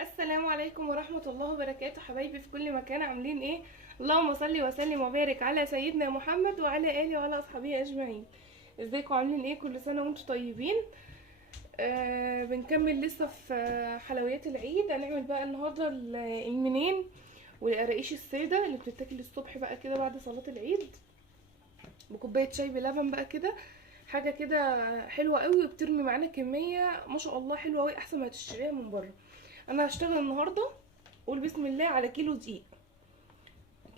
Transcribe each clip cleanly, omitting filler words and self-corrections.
السلام عليكم ورحمة الله وبركاته، حبايبي في كل مكان، عاملين ايه؟ اللهم صل وسلم وبارك على سيدنا محمد وعلى اله وعلى اصحابه اجمعين. ازيكم؟ عاملين ايه؟ كل سنة وانتم طيبين. بنكمل لسه في حلويات العيد. هنعمل بقى النهارده المنين والقراقيش السادة اللي بتتاكل الصبح بقى كده بعد صلاة العيد، بكوباية شاي بلبن بقى كده. حاجة كده حلوة قوي وبترمي معانا كمية ما شاء الله حلوة قوي، احسن ما تشتريها من بره. انا هشتغل النهارده، قول بسم الله، على كيلو دقيق.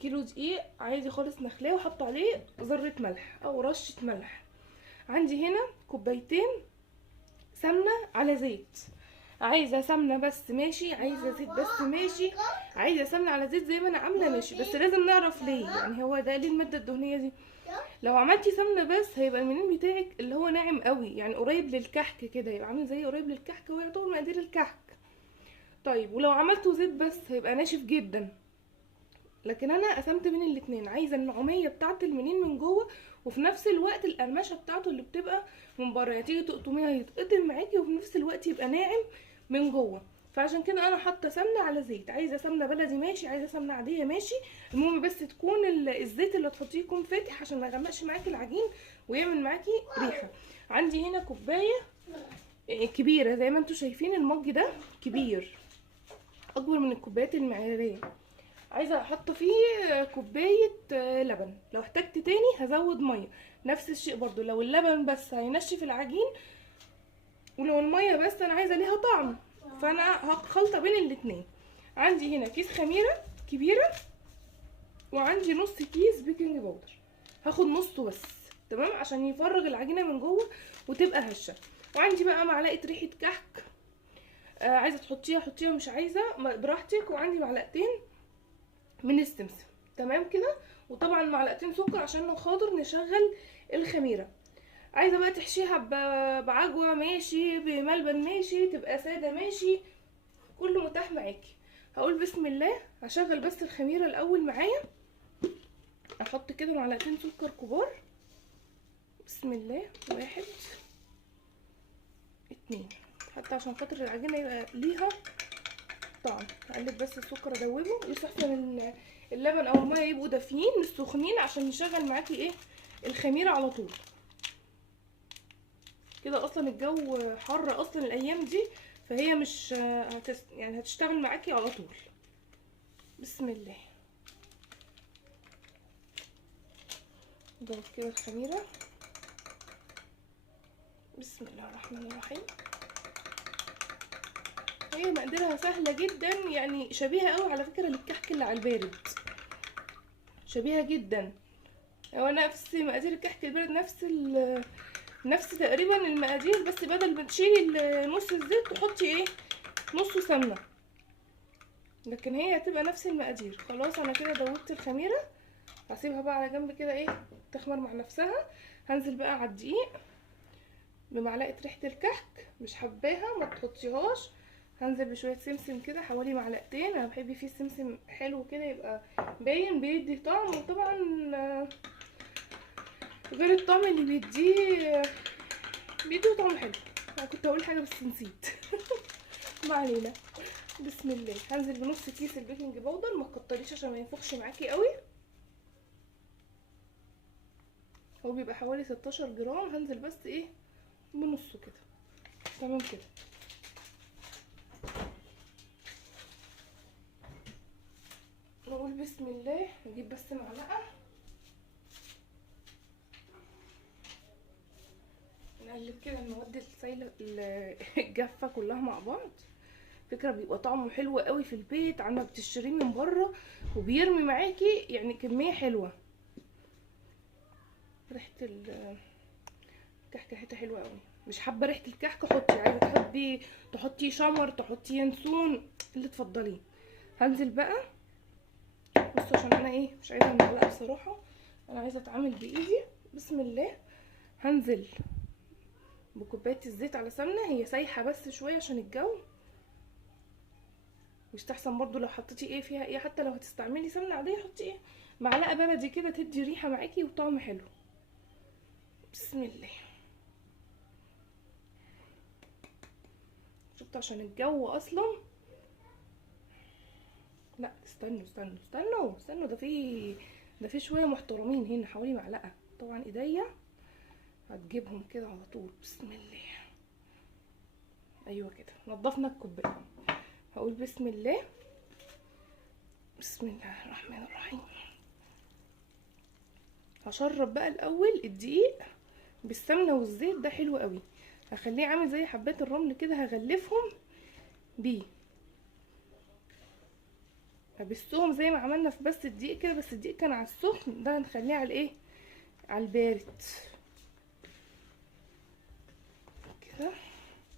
كيلو دقيق عادي خالص نخلاه وحط عليه ذرة ملح او رشة ملح. عندي هنا كوبايتين سمنة على زيت. عايزة سمنة بس ماشي، عايزة زيت بس ماشي، عايزة سمنة على زيت زي ما انا عاملة ماشي، بس لازم نعرف ليه، يعني هو ده ليه المادة الدهنية دي. لو عملتي سمنة بس هيبقى المنين بتاعك اللي هو ناعم قوي، يعني قريب للكحك كده، يبقى عامل زي قريب للكحك، هو يعتبر مقادير الكحك. طيب ولو عملته زيت بس هيبقى ناشف جدا. لكن انا قسمت بين الاتنين، عايزه النعوميه بتاعه المنين من جوه وفي نفس الوقت القرمشه بتاعته اللي بتبقى من بره، يعني تيجي تقطميها يتقطم معاكي وفي نفس الوقت يبقى ناعم من جوه. فعشان كده انا حاطه سمنه على زيت، عايزه سمنه بلدي ماشي، عايزه سمنه عاديه ماشي، المهم بس تكون الزيت اللي تحطيه يكون فاتح عشان ما يغمقش معاكي العجين ويعمل معاكي ريحه. عندي هنا كوبايه كبيره زي ما انتم شايفين، المج ده كبير اكبر من الكوبايات المعياريه. عايزه احط فيه كوبايه لبن، لو احتجت تاني هزود ميه. نفس الشيء برضو، لو اللبن بس هينشف العجين، ولو الميه بس انا عايزه ليها طعم، فانا خلطه بين الاتنين. عندي هنا كيس خميره كبيره، وعندي نص كيس بيكنج باودر، هاخد نصه بس تمام عشان يفرغ العجينه من جوه وتبقى هشه. وعندي بقى معلقه ريحه كحك، عايزه تحطيها حطيها، مش عايزه براحتك. وعندي معلقتين من السمسم، تمام كده. وطبعا معلقتين سكر عشان خاطر نشغل الخميره. عايزه بقى تحشيها بعجوه ماشي، بملبن ماشي، تبقى ساده ماشي، كله متاح معاكي. هقول بسم الله، هشغل بس الخميره الاول معايا. احط كده معلقتين سكر كبار، بسم الله، 1 2، حتى عشان خاطر العجينه يبقى ليها طعم. هقلب بس السكر ادوبه، يستحسن اللبن او الميه يبقوا دافيين مش سخنين عشان يشغل معاكي ايه الخميره على طول. كده اصلا الجو حر اصلا الايام دي، فهي مش يعني هتشتغل معاكي على طول. بسم الله، ضغط كده الخميره، بسم الله الرحمن الرحيم. هي مقدرها سهله جدا، يعني شبيهه قوي على فكره للكحك اللي على البارد، شبيهه جدا. هو نفس مقادير الكحك البارد، نفس تقريبا المقادير، بس بدل ما تشيلي نص الزيت تحطي ايه نص سمنه، لكن هي هتبقى نفس المقادير. خلاص انا كده دوبت الخميره، هسيبها بقى على جنب كده ايه تخمر مع نفسها. هنزل بقى على الدقيق بمعلقه ريحه الكحك، مش حباها ما تحطيهاش. هنزل بشويه سمسم كده حوالي معلقتين، انا بحب فيه السمسم حلو كده يبقى باين بيدي طعم، وطبعا غير الطعم اللي بيديه طعم حلو. انا كنت هقول حاجه بس نسيت ما علينا. بسم الله، هنزل بنص كيس البيكنج باودر، ما تكتريش عشان ما ينفخش معاكي قوي، هو بيبقى حوالي 16 جرام، هنزل بس ايه بنصه كده، تمام كده. نقول بسم الله، نجيب بس معلقه نقلب كده المواد السايله الجافه كلها مع بعض. فكره بيبقى طعمه حلو قوي في البيت عن ما بتشتريه من بره، وبيرمي معاكي يعني كميه حلوه. ريحه الكحك ريحتها حلوه قوي، مش حابه ريحه الكحك حطي، عايزه تحطي شمر، تحطي ينسون، اللي تفضليه. هنزل بقى، بصوا عشان انا ايه مش عايزه المعلقه بصراحه، انا عايزه اتعامل بايدي. بسم الله، هنزل بكوبايه الزيت على سمنه، هي سايحه بس شويه عشان الجو، يستحسن برضو لو حطيتي ايه فيها ايه، حتى لو هتستعملي سمنه عاديه حطي ايه معلقه بلدي كده، تدي ريحه معاكي وطعم حلو. بسم الله، شفت عشان الجو اصلا لا استنوا، ده في شويه محترمين هنا حوالي معلقه. طبعا ايديا هتجيبهم كده على طول. بسم الله. ايوه كده نضفنا الكوبايه. هقول بسم الله. بسم الله الرحمن الرحيم. هشرب بقى الاول الدقيق بالسمنه والزيت، ده حلو قوي. هخليه عامل زي حبات الرمل كده، هغلفهم بيه، هبسهم زي ما عملنا في بس الدقيق كده، بس الدقيق كان على السخن، ده هنخليه على الايه، على البارد كده.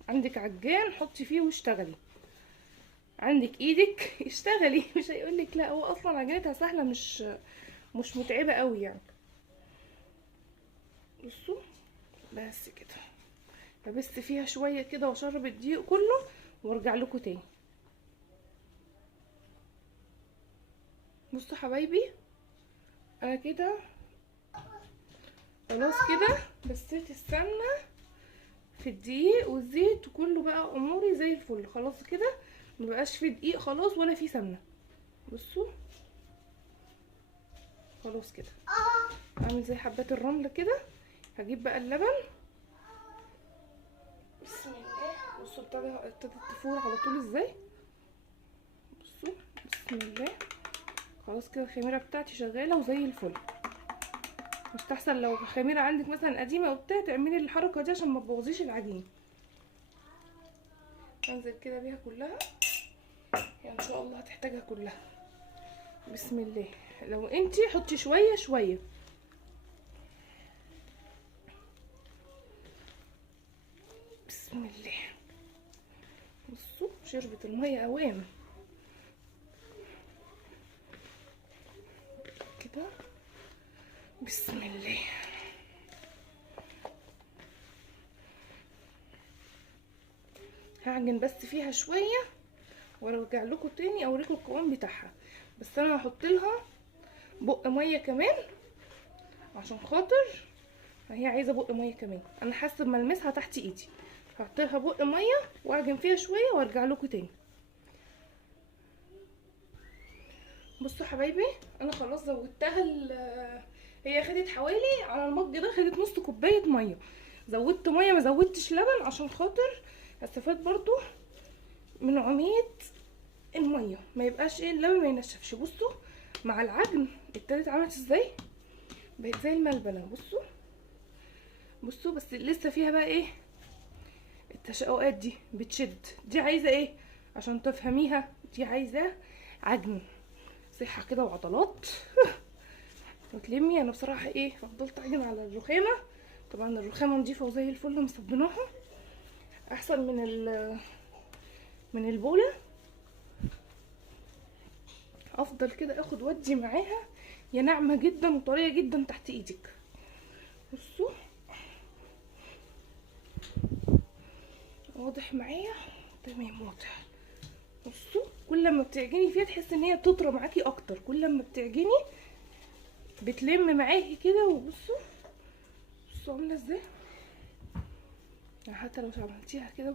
عندك عجان حطي فيه واشتغلي، عندك ايدك اشتغلي. مش هيقولك لا، هو اصلا عجينتها سهله، مش متعبه قوي يعني. بصوا بس كده، هبس فيها شويه كده واشرب الدقيق كله وارجع لكم تاني. بصوا حبايبي، انا كده خلاص كده بسيت السمنه في الدقيق والزيت وكله، بقى اموري زي الفل خلاص كده، مبقاش فيه دقيق خلاص ولا فيه سمنه. بصوا خلاص كده، اعمل زي حبات الرمل كده. هجيب بقى اللبن. بسم الله. بصوا ابتدت تفور على طول ازاي. بصوا بسم الله. خلاص كده الخميره بتاعتي شغاله وزي الفل. مستحسن لو الخميره عندك مثلا قديمه وبتاع تعملي الحركه دي عشان ما تبوظيش العجين. انزل كده بيها كلها، يعني ان شاء الله هتحتاجها كلها. بسم الله. لو انتي حطي شويه شويه. بسم الله. بصوا شربت الميه قوام كده. بسم الله. هعجن بس فيها شويه وارجع لكم تاني اوريكم القوام بتاعها. بس انا هحط لها بق ميه كمان عشان خاطر هي عايزه بق ميه كمان. انا حاسه بملمسها تحت ايدي، هحط لها بق ميه واعجن فيها شويه وارجع لكم تاني. بصوا حبايبي، انا خلاص زودتها. هي خدت حوالي على المج ده خدت نص كوبايه ميه. زودت ميه ما زودتش لبن عشان خاطر هستفاد برضو من عمية الميه، ما يبقاش ايه اللبن ما ينشفش. بصوا مع العجن ابتدت عملت ازاي، بقت زي الملبنه. بصوا بس لسه فيها بقى ايه التشققات دي بتشد. دي عايزه ايه عشان تفهميها، دي عايزه عجن صحه كده وعضلات. وتلمي. انا بصراحه ايه فضلت اعجن على الرخامه. طبعا الرخامه نضيفه وزي الفل مصبناها احسن من البوله. افضل كده اخد ودي معاها، يا ناعمه جدا وطريه جدا تحت ايدك. بصوا واضح معايا؟ تمام واضح. بصوا كل ما بتعجني فيها تحس ان هي بتطرى معاكي اكتر، كل ما بتعجني بتلم معاكي كده. وبصوا عامله ازاي، يعني حتى لو عملتيها كده.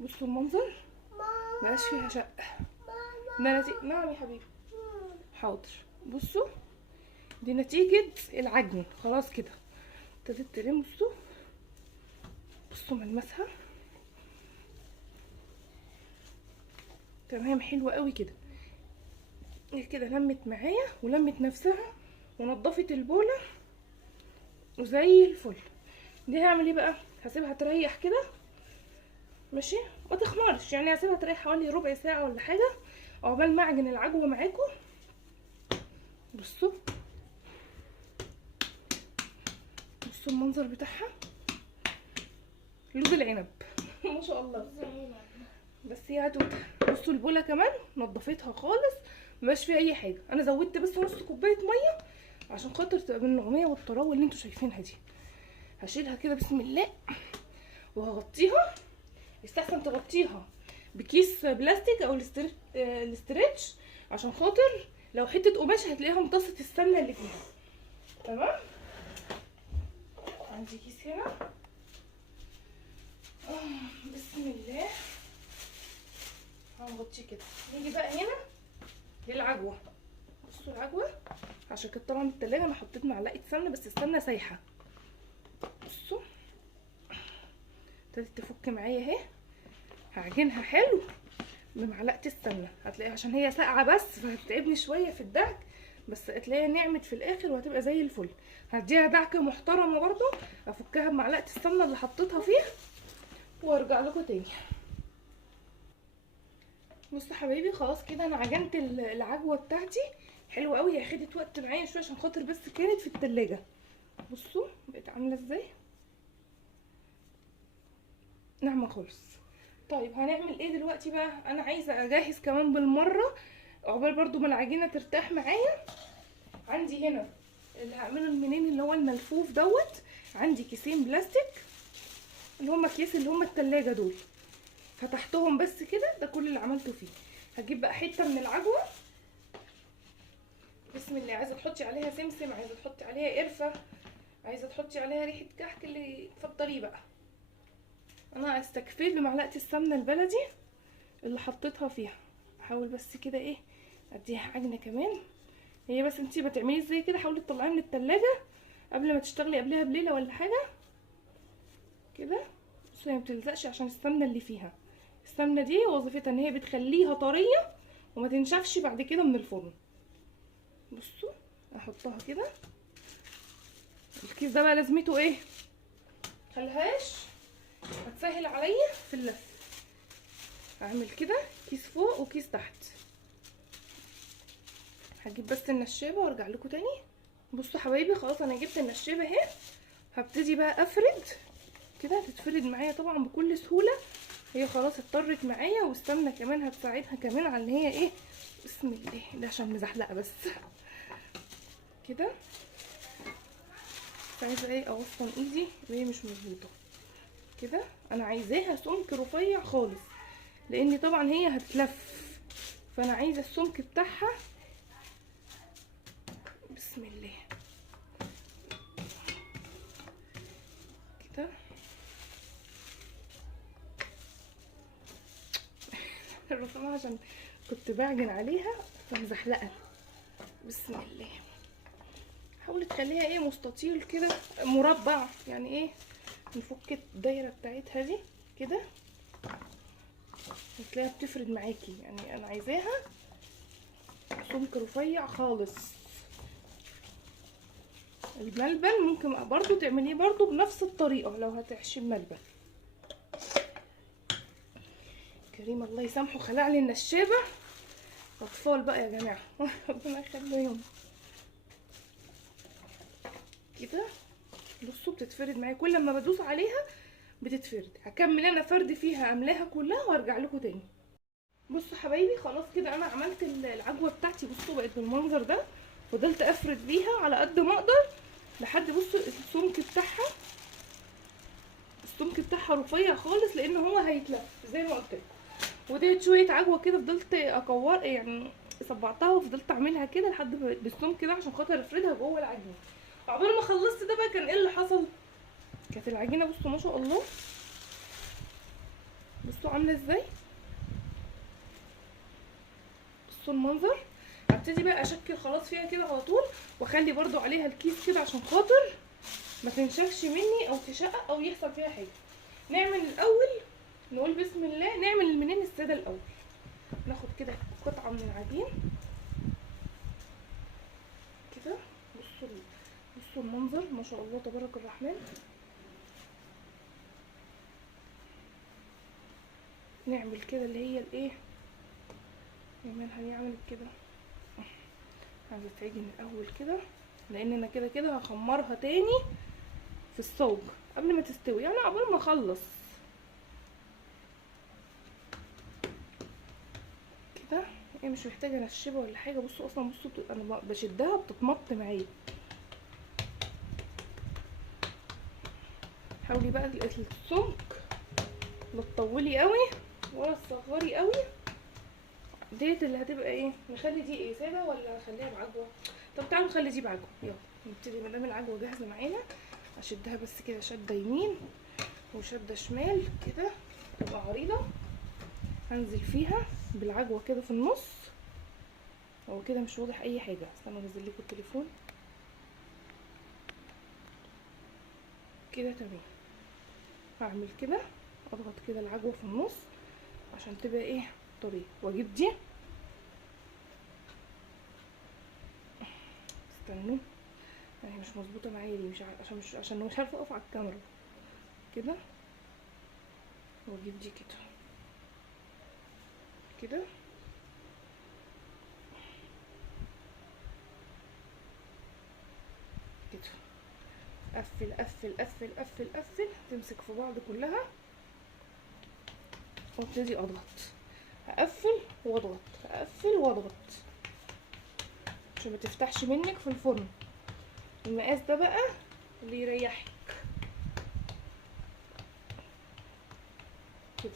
بصوا المنظر مبقاش فيها شق. ده نعم يا حبيبي حاضر. بصوا دي نتيجة العجن. خلاص كده ابتدت تلم. بصوا ملمسها تمام حلوة قوي كده. كده لمت معايا ولمت نفسها ونضفت البولة وزي الفل. دي هعمل ايه بقى، هسيبها تريح كده ماشي، ما تخمرش يعني، هسيبها تريح حوالي ربع ساعة ولا حاجة عقبال ما اعجن العجوة معاكم. بصوا المنظر بتاعها لوز العنب. ما شاء الله. بس هي عدوتها. بصوا البوله كمان نضفتها خالص مبقاش فيها اي حاجه. انا زودت بس نص كوبايه ميه عشان خاطر تبقى بالنعوميه والطراوه اللي انتوا شايفينها دي. هشيلها كده بسم الله وهغطيها. يستحسن تغطيها بكيس بلاستيك او الاسترتش عشان خاطر لو حته قماش هتلاقيها امتصت السمنه اللي فيها. تمام. عندي كيس هنا. بسم الله. حبيبتي كده. نيجي بقى هنا للعجوه. بصوا العجوه عشان كده طالعه من التلاجة انا حطيت معلقه سمنه بس السمنه سايحه. بصوا ابتدت تفك معايا اهي. هعجنها حلو بمعلقه السمنه، هتلاقيها عشان هي ساقعه بس فهتتعبني شويه في الدعك، بس هتلاقيها نعمت في الاخر وهتبقى زي الفل. هديها دعكه محترمه برضو، افكها بمعلقه السمنه اللي حطيتها فيها وارجع لكم تاني. بصوا حبايبي خلاص كده انا عجنت العجوه بتاعتي حلوه قوي. هي خدت وقت معايا شويه عشان خاطر بس كانت في التلاجة. بصوا بقت عامله ازاي، ناعمه خالص. طيب هنعمل ايه دلوقتي بقى؟ انا عايزه اجهز كمان بالمره عقبال برضو ما العجينه ترتاح معايا. عندي هنا اللي هعمله المنين اللي هو الملفوف دوت، عندي كيسين بلاستيك اللي هما اكياس اللي هما التلاجة دول، فتحتهم بس كده، ده كل اللي عملته فيه. هجيب بقى حته من العجوه، بسم الله. عايزه تحطي عليها سمسم، عايزه تحطي عليها قرفه، عايزه تحطي عليها ريحه كحك، اللي تفضليه بقى. انا استكفيت بمعلقه السمنه البلدي اللي حطيتها فيها. احاول بس كده ايه اديها عجنه كمان. هي بس انتي بتعملي ازاي كده، حاولي تطلعيها من التلاجة قبل ما تشتغلي قبلها بليله ولا حاجه كده. بصوا هي ما بتلزقش عشان السمنه اللي فيها. السمنه دي وظيفتها ان هي بتخليها طريه وما تنشفش بعد كده من الفرن. بصوا احطها كده. الكيس ده بقى لازمته ايه؟ مخليهاش هتسهل عليا في اللف. هعمل كده كيس فوق وكيس تحت. هجيب بس النشابه وارجع لكم تاني. بصوا حبايبي خلاص انا جبت النشابه اهي. هبتدي بقى افرد كده، هتتفرد معايا طبعا بكل سهوله. هي خلاص اتطرت معايا والسمنه كمان هتساعدها كمان على ان هي ايه، بسم الله، ده عشان مزحلقه بس كده. مش عايزه ايه اوصل ايدي وهي مش مظبوطه كده. انا عايزاها سمك رفيع خالص لان طبعا هي هتلف، فانا عايزه السمك بتاعها. بسم الله كده. الرفيعه عشان كنت بعجن عليها فمزحلقه. بسم الله. حاولي تخليها ايه مستطيل كده، مربع يعني ايه. نفك الدايره بتاعتها دي كده، هتلاقيها بتفرد معاكي. يعني انا عايزاها سمك رفيع خالص. الملبن ممكن برضو تعمليه برضو بنفس الطريقه لو هتحشي الملبن. كريم الله يسامحه خلع لي النشابه. اطفال بقى يا جماعه ربنا يخليهم كده. بصوا بتتفرد معايا كل ما بدوس عليها بتتفرد. هكمل انا فرد فيها املاها كلها وارجع لكم تاني. بصوا حبايبي خلاص كده انا عملت العجوه بتاعتي. بصوا بقت بالمنظر ده. فضلت افرد بيها على قد ما اقدر لحد بصوا السمك بتاعها. السمك بتاعها رفيع خالص لان هو هيتلف زي ما قلت لكم. وديت شويه عجوه كده فضلت اكور يعني صبعتها وفضلت اعملها كده لحد بالسمك ده عشان خاطر افردها جوه العجينه. عقبال ما خلصت ده بقى كان ايه اللي حصل؟ كانت العجينه بصوا ما شاء الله، بصوا عامله ازاي، بصوا المنظر. هبتدي بقى اشكل خلاص فيها كده على طول، واخلي برضو عليها الكيس كده عشان خاطر ما تنشفش مني او تشقق او يحصل فيها حاجه. نعمل الاول نقول بسم الله، نعمل المنين الساده الاول. ناخد كده قطعه من العجين كده. بصوا المنظر ما شاء الله تبارك الرحمن. نعمل كده اللي هي الايه، هنعمل كده. هتتعجن الاول كده لان انا كده كده هخمرها تاني في الصاج قبل ما تستوي، يعني قبل ما اخلص كده. هي مش محتاجه نشبه ولا حاجه. بصوا اصلا بصوا انا بشدها بتتمط معايا. حاولي بقى السمك لا تطولي قوي ولا تصغري قوي. ديت اللي هتبقى ايه، نخلي دي ايه ساده ولا نخليها بعجوه؟ طب تعالوا نخلي دي بعجوه. يلا نبتدي. ما دام العجوه جاهزه معانا اشدها بس كده شده يمين وشده شمال كده تبقى عريضه. هنزل فيها بالعجوه كده في النص. هو كده مش واضح اي حاجه، استنوا انزل لكم التليفون كده. تمام. هعمل كده، اضغط كده العجوه في النص عشان تبقى ايه طريه، واجيب دي. استنوا يعني مش مظبوطه معايا دي، مش عشان مش عارفه اقف على الكاميرا كده. واجيب دي كده كده كده. قفل قفل قفل قفل قفل، تمسك في بعض كلها وابتدي اضغط. هقفل واضغط، هقفل واضغط عشان ما تفتحش منك في الفرن. المقاس ده بقى اللي يريحك كده.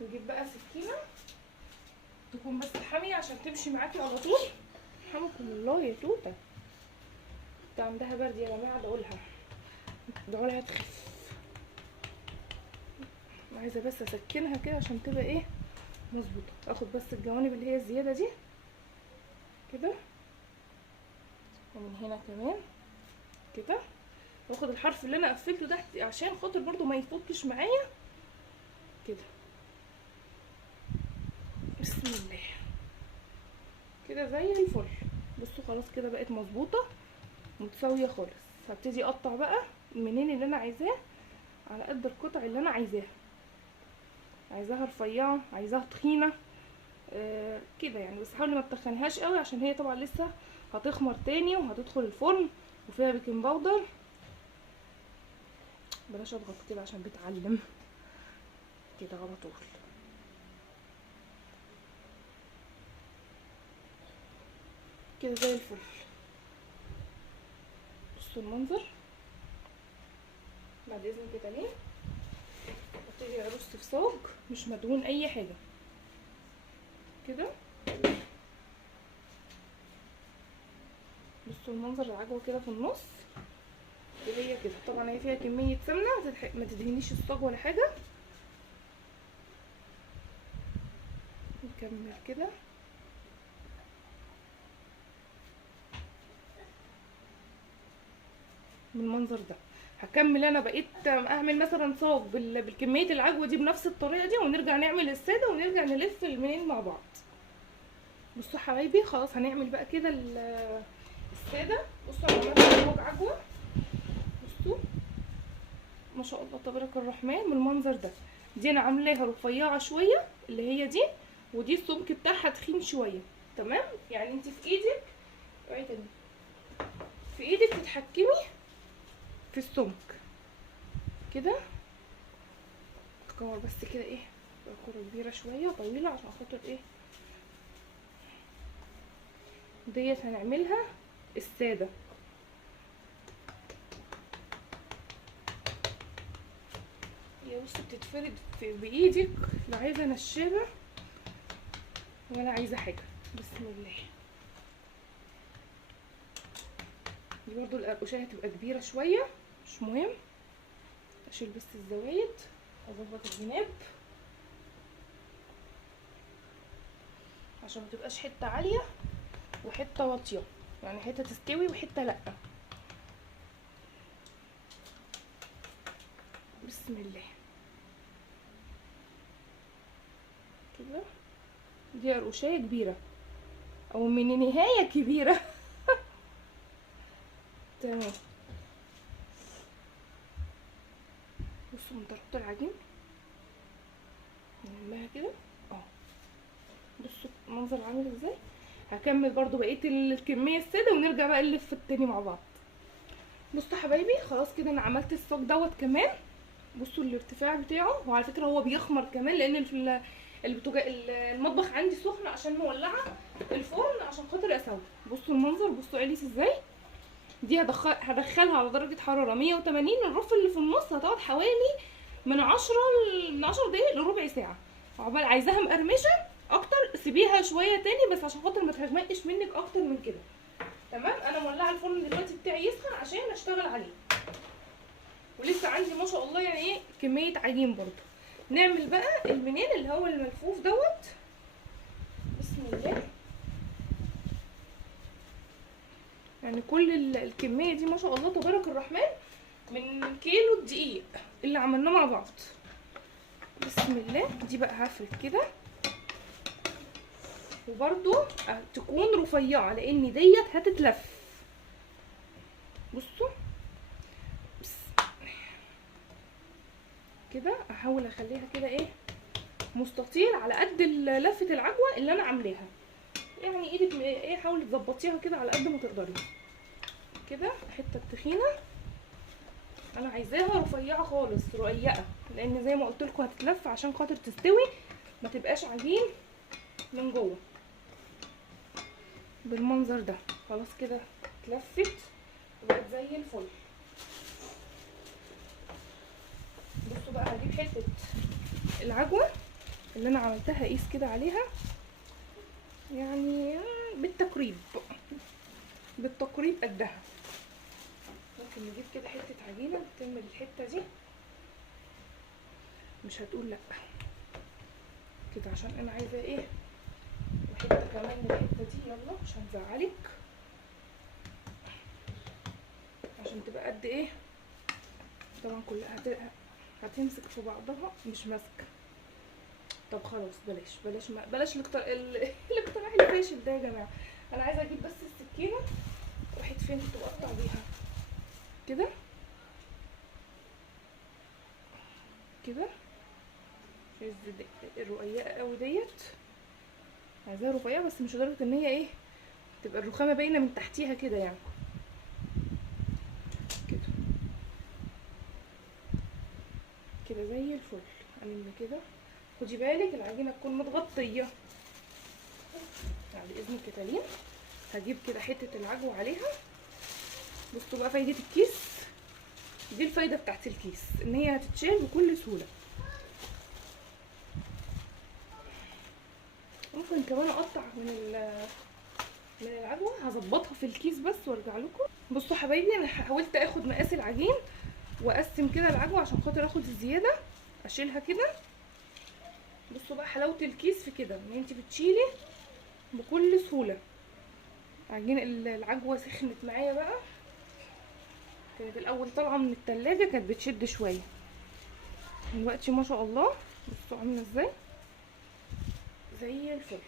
نجيب بقى سكينه تكون بس حاميه عشان تمشي معاكي على طول. رحمكم الله يا توته، ده عندها برد يا جماعه، ادعوا لها تخف. عايزه بس اسكنها كده عشان تبقى ايه مظبوطه. اخد بس الجوانب اللي هي الزياده دي كده، ومن هنا كمان كده. واخد الحرف اللي انا قفلته تحت عشان خاطر برضو ما يفوتش معايا كده. بسم الله كده زي الفل. بصوا خلاص كده بقت مظبوطه متساويه خالص. هبتدي اقطع بقى منين اللي انا عايزاه على قد القطع اللي انا عايزاها. عايزاها رفيعه، عايزاها تخينه كده يعني. بس حاولي ما تتخنيهاش قوي عشان هي طبعا لسه هتخمر تاني وهتدخل الفرن وفيها بيكنج باودر. بلاش اضغط كده عشان بتعلم كده على طول. كده زي الفل. بصوا المنظر بعد اذنك كده. ليه ابتدي ارص في صاج مش مدهون اي حاجه كده. بصوا المنظر، العجوه كده في النص وهي كده. طبعا هي فيها كميه سمنه، ما تدهنيش الصاج ولا حاجه. نكمل كده بالمنظر ده. هكمل انا بقيت اعمل مثلا صاج بالكميه العجوه دي بنفس الطريقه دي، ونرجع نعمل الساده ونرجع نلف المنين مع بعض. بصوا حبايبي خلاص هنعمل بقى كده الساده. بصوا انا عملت صاج عجوه، بصوا ما شاء الله تبارك الرحمن بالمنظر ده. دي انا عاملاها رفيعه شويه اللي هي دي، ودي السمك بتاعها تخين شويه. تمام يعني انت في ايدك في ايدك تتحكمي في السمك كده. اكور بس كده ايه كوره كبيره شويه طويله عشان خاطر ايه ديت هنعملها الساده. هي بصي بتتفرد بايدك، لا عايزه نشابه ولا عايزه حاجه. بسم الله. دي برضو القرقوشه هتبقى كبيره شويه مش مهم. اشيل بس الزوايد، اظبط الجناب عشان متبقاش حته عاليه وحته واطيه، يعني حته تستوي وحته لا. بسم الله كده. دي قرقوشايه كبيره او من نهايه كبيره تمام. بصوا نحط العجين نلمها كده اهو. بصوا المنظر عامل ازاي. هكمل برضو بقيه الكميه الساده ونرجع بقى نلف التاني مع بعض. بصوا حبايبي خلاص كده انا عملت الصاج دوت كمان. بصوا الارتفاع بتاعه، وعلى فكره هو بيخمر كمان لان في المطبخ عندي سخن عشان مولعه الفرن عشان خاطر اسوي. بصوا المنظر، بصوا عليس ازاي. دي هدخلها على درجه حراره 180. الرف اللي في النص هتقعد حوالي من 10 دقايق لربع ساعه. عقبال عايزاها مقرمشه اكتر سيبيها شويه تاني بس عشان خاطر ما تغمقش منك اكتر من كده. تمام. انا مولعه الفرن دلوقتي بتاعي يسخن عشان اشتغل عليه، ولسه عندي ما شاء الله يعني ايه كميه عجين برضو. نعمل بقى المنين اللي هو الملفوف دوت. يعني كل الكميه دي ما شاء الله تبارك الرحمن من كيلو الدقيق اللي عملناه مع بعض. بسم الله. دي بقى هفرد كده، وبرده تكون رفيعه لان ديت هتتلف. بصوا كده احاول اخليها كده ايه مستطيل على قد لفه العجوه اللي انا عاملاها. يعني ايدك ايه حاولي تظبطيها كده على قد ما تقدري كده. الحته التخينه انا عايزاها رفيعه خالص رقيقه، لان زي ما قلت لكم هتتلف عشان خاطر تستوي ما تبقاش عجين من جوه بالمنظر ده. خلاص كده اتلفت وبقت زي الفل. بصوا بقى هجيب حته العجوه اللي انا عملتها قيس كده عليها، يعني بالتقريب قدها. ممكن نجيب كده حته عجينه تعمل الحته دي، مش هتقول لا كده عشان انا عايزه ايه وحته كمان من الحته دي. يلا مش هنزعلك عشان تبقى قد ايه. طبعا كلها هتمسك في بعضها مش ماسكه. طب خلاص بلاش الاقتراح الفاشل ده يا جماعه. انا عايزه اجيب بس السكينه راحت فين كنت بقطع بيها كده كده. الرقيقه قوي ديت عايزاها رفيعه بس مش لدرجه ان هي ايه تبقى الرخامه باينه من تحتيها كده يعني كده كده زي الفل. الم كده. خدي بالك العجينه تكون متغطيه. بعد اذنك يا تالين هجيب كده حته العجوه عليها. بصوا بقى فايده الكيس دي، الفايده بتاعت الكيس ان هي هتتشال بكل سهوله. ممكن كمان اقطع من العجوه، هظبطها في الكيس بس وارجع لكم. بصوا حبايبي انا حاولت اخد مقاس العجين واقسم كده العجوه عشان خاطر اخد الزياده اشيلها كده. بصوا بقى حلاوه الكيس في كده ان انت بتشيلي بكل سهوله. عجين العجوه سخنت معايا بقى، كانت الاول طالعه من التلاجة كانت بتشد شويه، دلوقتي ما شاء الله بصوا عامله ازاي زي الفل.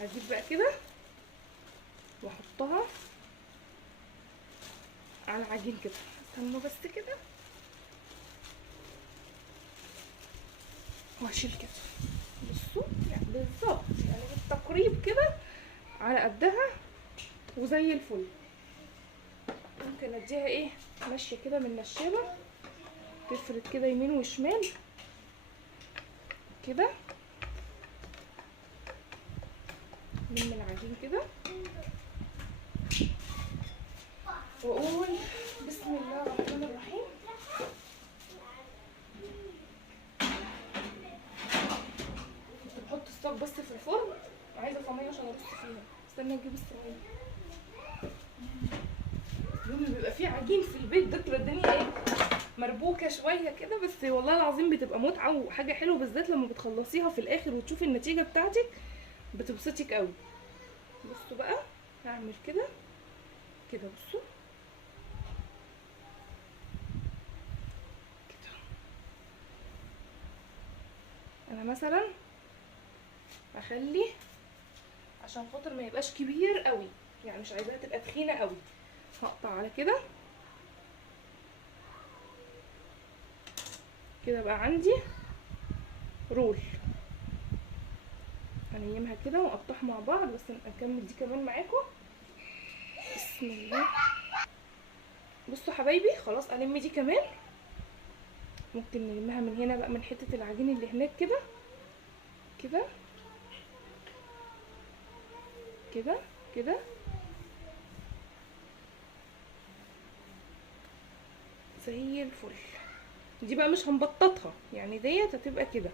هجيب بقى كده واحطها على العجين كده. استنوا بس كده واشيل كده. بصوا يعني بالظبط يعني بالتقريب كده على قدها وزي الفل. ممكن اديها ايه ماشيه كده من النشابه تفرد كده يمين وشمال كده من العجين كده، واقول بسم الله الرحمن الرحيم. كنت بحط الصاج بس في الفرن وعايزه صينيه عشان ارص فيها. استنى اجيب الصينيه. يوم بيبقى فيه عجين في البيت ده بتبقى الدنيا ايه مربوكه شويه كده، بس والله العظيم بتبقى متعه وحاجه حلوه بالذات لما بتخلصيها في الاخر وتشوفي النتيجه بتاعتك بتبسطك قوي. بصوا بقى هعمل كده كده. بصوا كده. انا مثلا اخلي عشان خاطر ما يبقاش كبير قوي، يعني مش عايزاها تبقى تخينه قوي. هقطع على كده كده بقى عندي رول. هنيمها كده ونقطعها مع بعض، بس نكمل دي كمان معاكم. بسم الله. بصوا حبايبي خلاص الم دي كمان. ممكن نلمها من هنا بقى من حته العجين اللي هناك كده كده كده كده زي الفل. دي بقى مش هنبططها يعني ديت هتبقى كده.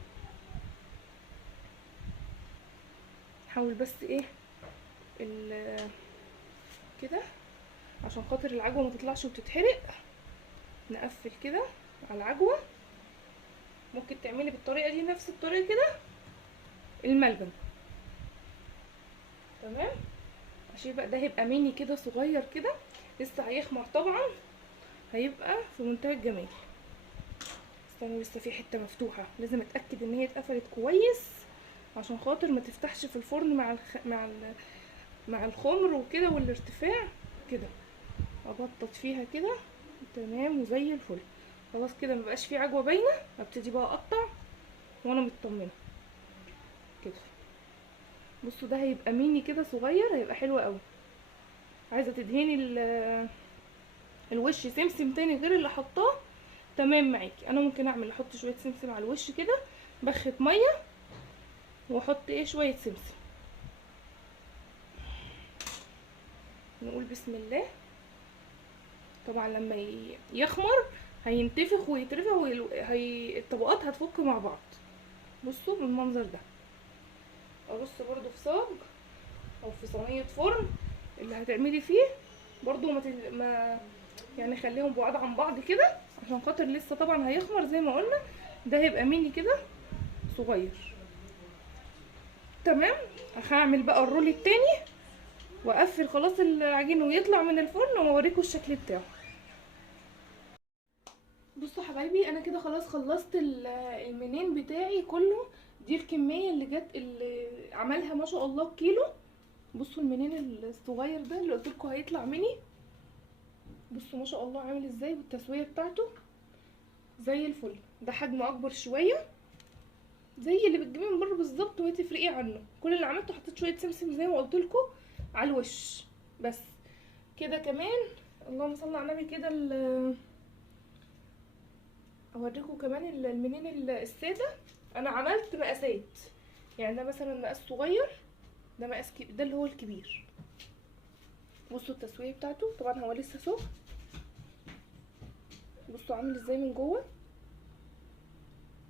حاول بس ايه كده عشان خاطر العجوه ما تطلعش وتتحرق. نقفل كده على العجوه. ممكن تعملي بالطريقه دي نفس الطريقه كده الملبن. تمام. هشيل بقى، ده هيبقى ميني كده صغير كده، لسه هيخمر طبعا، هيبقى في منتهى الجمال. استنى لسه في حته مفتوحه، لازم اتاكد ان هي اتقفلت كويس عشان خاطر ما تفتحش في الفرن مع الخمر وكده والارتفاع كده. ابطط فيها كده تمام وزي الفل. خلاص كده مبقاش في عجوه باينه، ابتدي بقى اقطع وانا مطمنه كده. بصوا ده هيبقى ميني كده صغير، هيبقى حلو قوي. عايزه تدهني الوش سمسم تاني غير اللي حطاه، تمام معاكي. انا ممكن احط شويه سمسم على الوش كده، بخة ميه واحط شويه سمسم. نقول بسم الله. طبعا لما يخمر هينتفخ ويترفع الطبقات هتفك مع بعض. بصوا بالمنظر ده. ابص برضو في صاج او في صينيه فرن اللي هتعملي فيه برضو ما يعني خليهم بعاد عن بعض كده عشان خاطر لسه طبعا هيخمر زي ما قلنا. ده هيبقى ميني كده صغير تمام. هعمل بقى الرول التاني واقفل خلاص العجين ويطلع من الفرن واوريكم الشكل بتاعه. بصوا حبايبي انا كده خلاص خلصت المنين بتاعي كله. دي الكميه اللي جت اللي عملها ما شاء الله كيلو. بصوا المنين الصغير ده اللي قلت لكم هيطلع مني، بصوا ما شاء الله عامل ازاي، والتسويه بتاعته زي الفل. ده حجمه اكبر شويه زي اللي بتجيبيه من بره بالظبط، وهي تفرقي عنه. كل اللي عملته حطيت شويه سمسم زي ما قلت لكم على الوش بس كده. كمان اللهم صل على النبي كده اوريكم كمان المنين الساده. انا عملت مقاسات، يعني ده مثلا مقاس صغير، ده مقاس ده اللي هو الكبير. بصوا التسويه بتاعته، طبعا هو لسه سخن. بصوا عامل ازاي من جوه،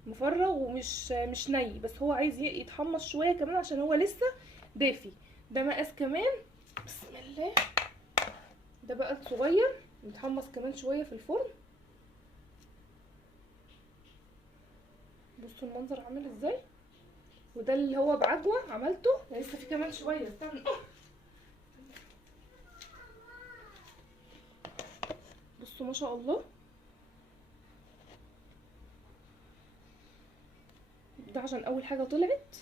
مفرغ ومش ني، بس هو عايز يتحمص شويه كمان عشان هو لسه دافي. ده مقاس كمان بسم الله. ده بقى صغير يتحمص كمان شويه في الفرن. بصوا المنظر عامل ازاي. وده اللي هو بعجوه عملته، لسه في كمان شويه استنى. بصوا ما شاء الله. ده عشان اول حاجه طلعت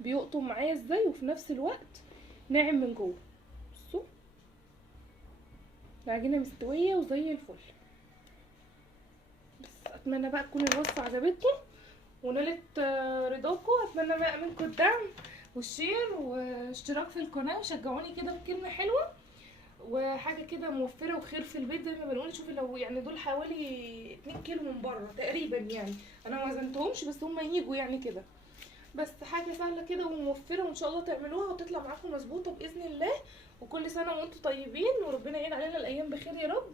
بيقطم معايا ازاي، وفي نفس الوقت ناعم من جوه. بصوا العجينه مستويه وزي الفل. بس اتمنى بقى تكون الوصفه عجبتكم ونالت رضاكم. اتمنى بقى منكم الدعم والشير واشتراك في القناه، وشجعوني كده بكلمه حلوه وحاجه كده موفره وخير في البيت زي ما بنقول. شوفي لو يعني دول حوالي 2 كيلو من بره تقريبا، يعني انا ما وزنتهمش بس هم يجوا يعني كده. بس حاجه سهله كده وموفره، وان شاء الله تعملوها وتطلع معاكم مظبوطه باذن الله. وكل سنه وانتم طيبين، وربنا يعين علينا الايام بخير يا رب.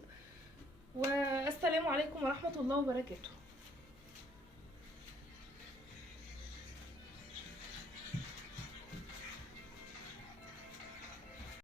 والسلام عليكم ورحمه الله وبركاته.